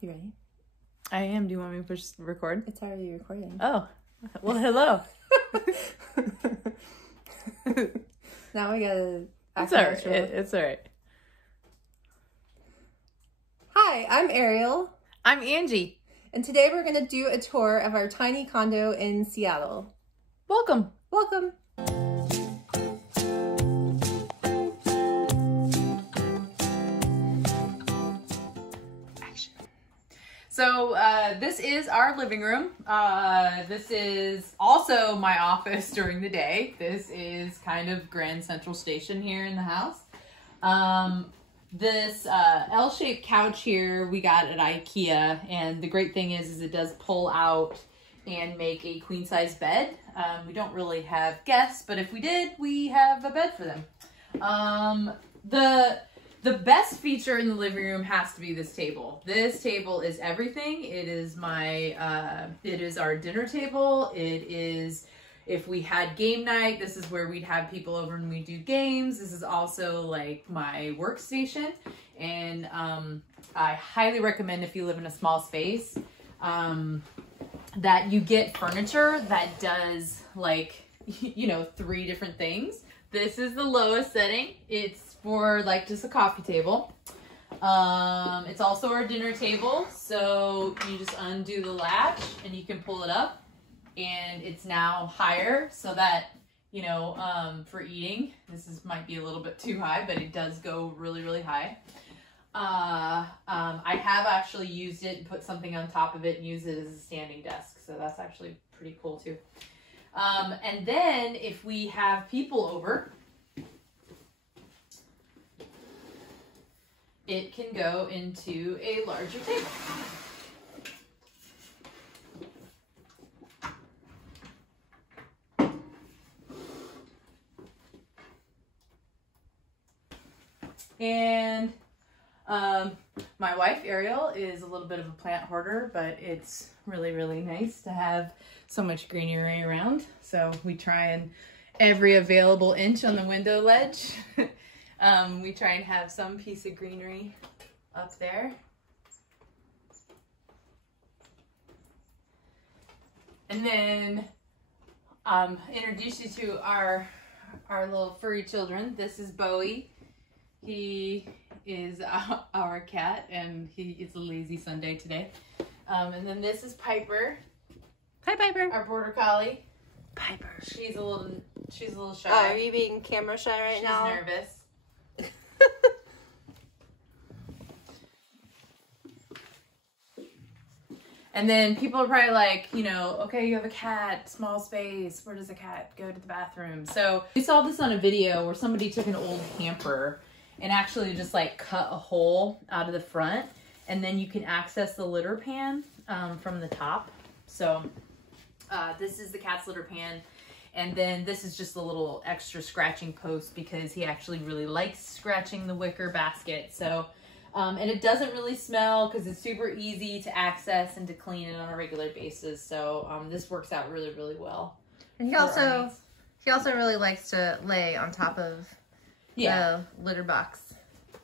You ready? I am. Do you want me to push record? It's already recording. Oh, well, hello. Now we gotta It's all right. It's all right. Hi, I'm Ariel. I'm Angie. And today we're gonna do a tour of our tiny condo in Seattle. Welcome. Welcome. So this is our living room. This is also my office during the day. This is kind of Grand Central Station here in the house. This L-shaped couch here we got at IKEA, and the great thing is it does pull out and make a queen size bed. We don't really have guests, but if we did, we have a bed for them. The best feature in the living room has to be this table. This table is everything. It is it is our dinner table. It is, if we had game night, this is where we'd have people over and we do games. This is also like my workstation. And I highly recommend, if you live in a small space, that you get furniture that does like, 3 different things. This is the lowest setting. It's for like just a coffee table. It's also our dinner table. So you just undo the latch and you can pull it up, and it's now higher so that, for eating, might be a little bit too high, but it does go really, really high. I have actually used it and put something on top of it and use it as a standing desk. So that's actually pretty cool too. And then if we have people over, it can go into a larger table. And my wife, Ariel, is a little bit of a plant hoarder, but it's really, really nice to have so much greenery around. So we try and every available inch on the window ledge, we try and have some piece of greenery up there. And then introduce you to our little furry children. This is Bowie. He is our cat, and it's a lazy Sunday today. And then this is Piper. Hi, Piper. Our border collie. Piper. She's a little shy. Oh, are you being camera shy right now? She's nervous. And then people are probably like, okay, you have a cat, small space. Where does a cat go to the bathroom? So we saw this on a video where somebody took an old hamper and actually just like cut a hole out of the front, and then you can access the litter pan from the top. So this is the cat's litter pan. And then this is just a little extra scratching post because he actually really likes scratching the wicker basket. So, and it doesn't really smell because it's super easy to access and to clean it on a regular basis. So this works out really, really well. And he also really likes to lay on top of the litter box.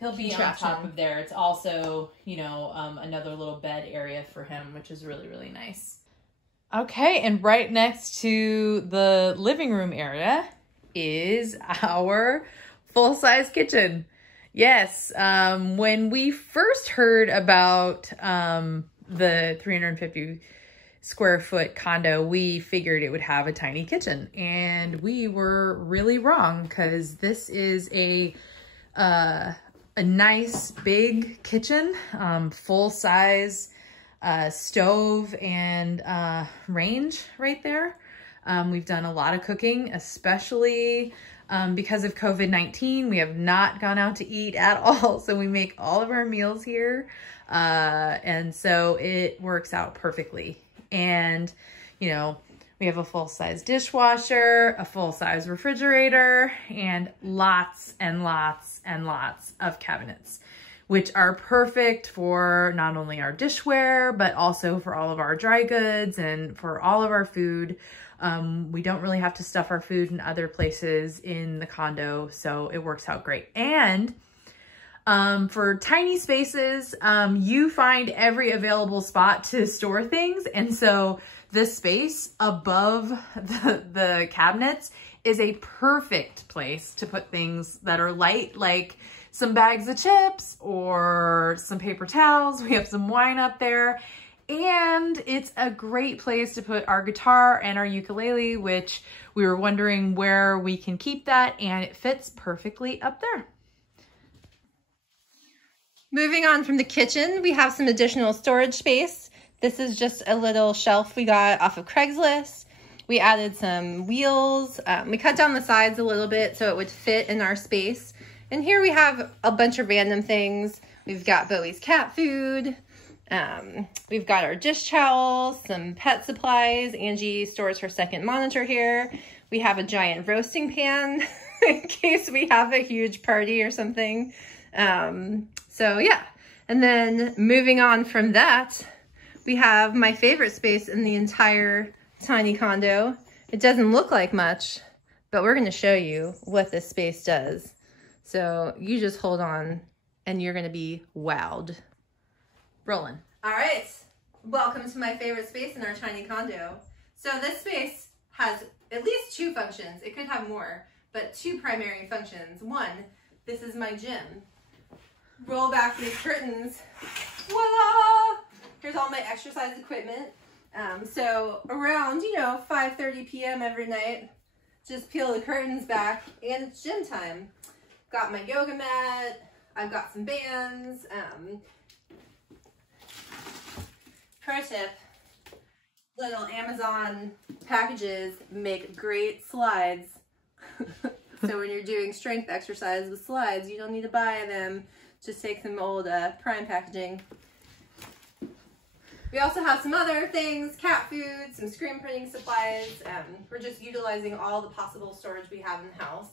He'll be on top of there. It's also, another little bed area for him, which is really, really nice. Okay, and right next to the living room area is our full-size kitchen. Yes, when we first heard about the 350 square foot condo, we figured it would have a tiny kitchen, and we were really wrong because this is a nice big kitchen, full-size stove and range right there. We've done a lot of cooking, especially because of COVID-19. We have not gone out to eat at all, so we make all of our meals here, and so it works out perfectly. And we have a full-size dishwasher, a full-size refrigerator, and lots and lots and lots of cabinets, which are perfect for not only our dishware, but also for all of our dry goods and for all of our food. We don't really have to stuff our food in other places in the condo, so it works out great. And For tiny spaces, you find every available spot to store things. And so this space above the cabinets is a perfect place to put things that are light, like some bags of chips or some paper towels. We have some wine up there. And it's a great place to put our guitar and our ukulele, which we were wondering where we can keep that, and it fits perfectly up there. Moving on from the kitchen, we have some additional storage space. This is just a little shelf we got off of Craigslist. We added some wheels. We cut down the sides a little bit so it would fit in our space. And here we have a bunch of random things. We've got Bowie's cat food. We've got our dish towels, some pet supplies. Angie stores her second monitor here. We have a giant roasting pan in case we have a huge party or something. So yeah, and then moving on from that, we have my favorite space in the entire tiny condo. It doesn't look like much, but we're going to show you what this space does. So you just hold on and you're going to be wowed. Rolling. All right, welcome to my favorite space in our tiny condo. So this space has at least two functions. It could have more, but two primary functions. One, this is my gym. Roll back these curtains. Voila! Here's all my exercise equipment. So around, 5:30 p.m. every night, just peel the curtains back and it's gym time. Got my yoga mat. I've got some bands. Pro tip, little Amazon packages make great slides. So when you're doing strength exercise with slides, you don't need to buy them. Just take some old Prime packaging. We also have some other things, cat food, some screen printing supplies. We're just utilizing all the possible storage we have in the house.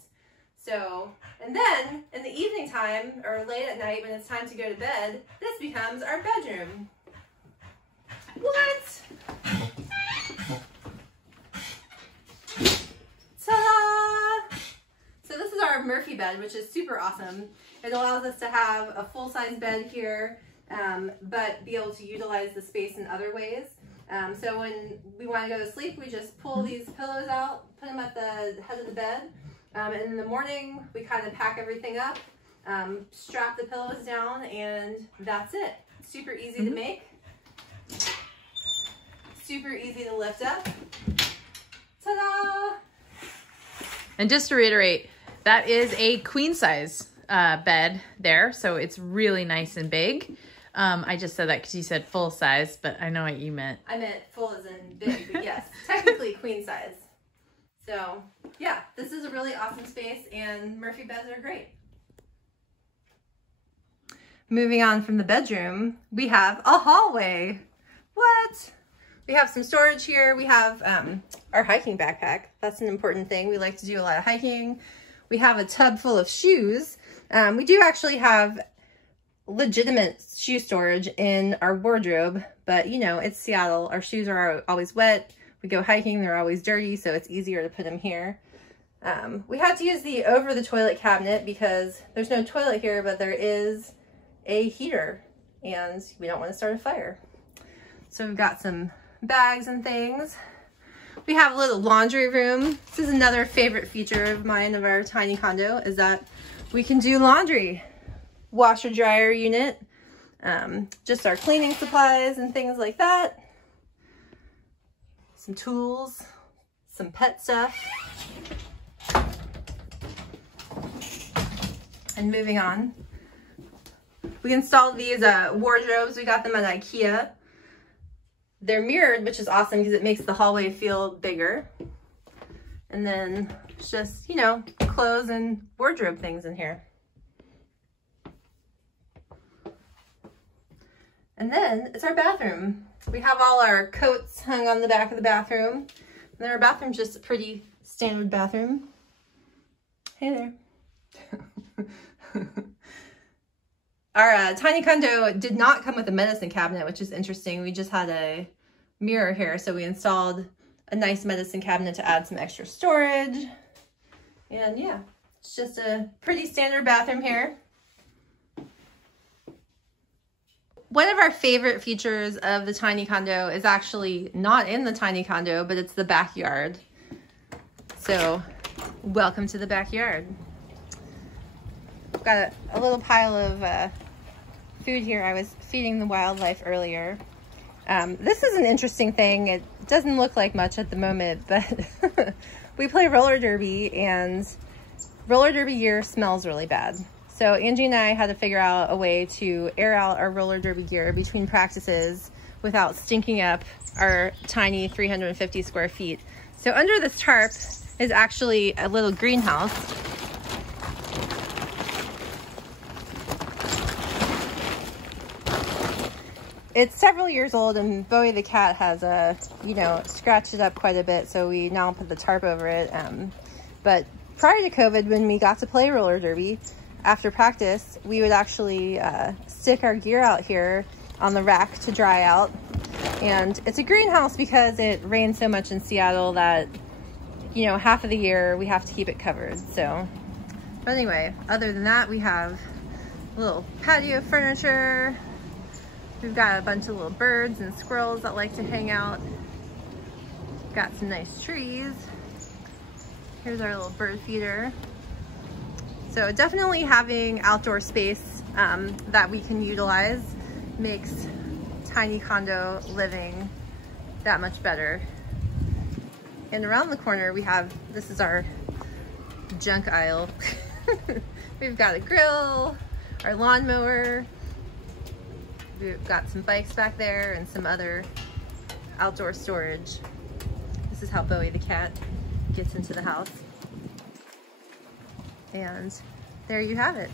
So, and then in the evening time or late at night when it's time to go to bed, this becomes our bedroom. What? Ta-da! So this is our Murphy bed, which is super awesome. It allows us to have a full-size bed here, but be able to utilize the space in other ways. So when we want to go to sleep, we just pull these pillows out, put them at the head of the bed, and in the morning we kind of pack everything up, strap the pillows down, and that's it. Super easy to make. Super easy to lift up. Ta-da! And just to reiterate, that is a queen size bed there, so it's really nice and big. I just said that because you said full size, but I know what you meant. I meant full as in big, but yes, technically queen size. So yeah, this is a really awesome space, and Murphy beds are great. Moving on from the bedroom, we have a hallway. What? We have some storage here. We have our hiking backpack. That's an important thing. We like to do a lot of hiking. We have a tub full of shoes. We do actually have legitimate shoe storage in our wardrobe, but it's Seattle. Our shoes are always wet. We go hiking, they're always dirty, so it's easier to put them here. We had to use the over the toilet cabinet because there's no toilet here, but there is a heater and we don't want to start a fire. So we've got some bags and things. We have a little laundry room. This is another favorite feature of mine of our tiny condo, is that we can do laundry. Washer dryer unit, just our cleaning supplies and things like that. Some tools, some pet stuff. And moving on, we installed these wardrobes. We got them at IKEA. They're mirrored, which is awesome because it makes the hallway feel bigger. And then it's just, clothes and wardrobe things in here. And then it's our bathroom. We have all our coats hung on the back of the bathroom. And then our bathroom's just a pretty standard bathroom. Hey there. Our tiny condo did not come with a medicine cabinet, which is interesting. We just had a mirror here, so we installed a nice medicine cabinet to add some extra storage. And yeah, it's just a pretty standard bathroom here. one of our favorite features of the tiny condo is actually not in the tiny condo, but it's the backyard. So welcome to the backyard. Got a little pile of food here. I was feeding the wildlife earlier. This is an interesting thing. It doesn't look like much at the moment, but we play roller derby, and roller derby gear smells really bad. So Angie and I had to figure out a way to air out our roller derby gear between practices without stinking up our tiny 350 square feet. So under this tarp is actually a little greenhouse. It's several years old, and Bowie the cat has scratched it up quite a bit, so we now put the tarp over it. But prior to COVID, when we got to play roller derby, after practice, we would actually stick our gear out here on the rack to dry out. And it's a greenhouse because it rains so much in Seattle that, half of the year we have to keep it covered. So, but anyway, other than that, we have a little patio furniture. We've got a bunch of little birds and squirrels that like to hang out. Got some nice trees. Here's our little bird feeder. So definitely having outdoor space that we can utilize makes tiny condo living that much better. And around the corner we have, this is our junk aisle. We've got a grill, our lawnmower. We've got some bikes back there and some other outdoor storage. This is how Bowie the cat gets into the house. And there you have it.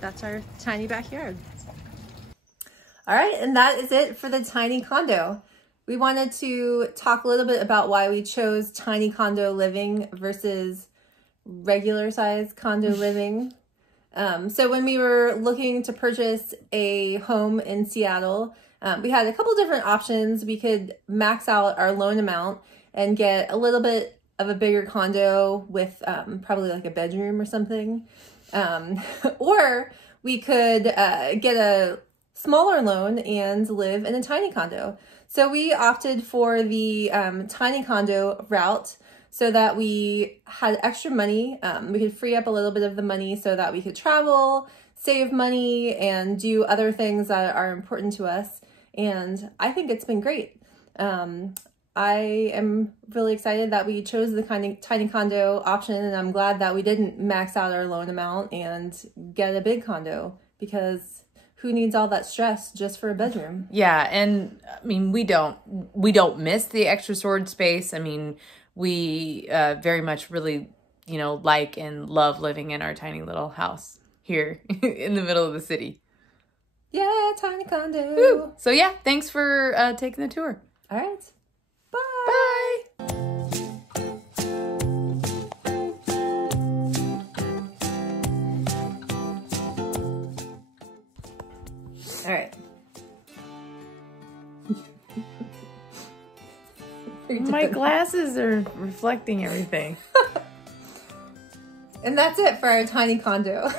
That's our tiny backyard. All right, and that is it for the tiny condo. We wanted to talk a little bit about why we chose tiny condo living versus regular size condo living. So when we were looking to purchase a home in Seattle, we had a couple different options. We could max out our loan amount and get a little bit of a bigger condo with probably like a bedroom or something. Or we could get a smaller loan and live in a tiny condo. So we opted for the tiny condo route so that we had extra money. We could free up a little bit of the money so that we could travel, save money, and do other things that are important to us. And I think it's been great. I am really excited that we chose the tiny condo option, and I'm glad that we didn't max out our loan amount and get a big condo, because who needs all that stress just for a bedroom? Yeah, and I mean, we don't miss the extra storage space. I mean, we very much really, like and love living in our tiny little house here in the middle of the city. Yeah, tiny condo. Woo. So yeah, thanks for taking the tour. All right. Bye. Bye. All right. My glasses are reflecting everything. And that's it for our tiny condo.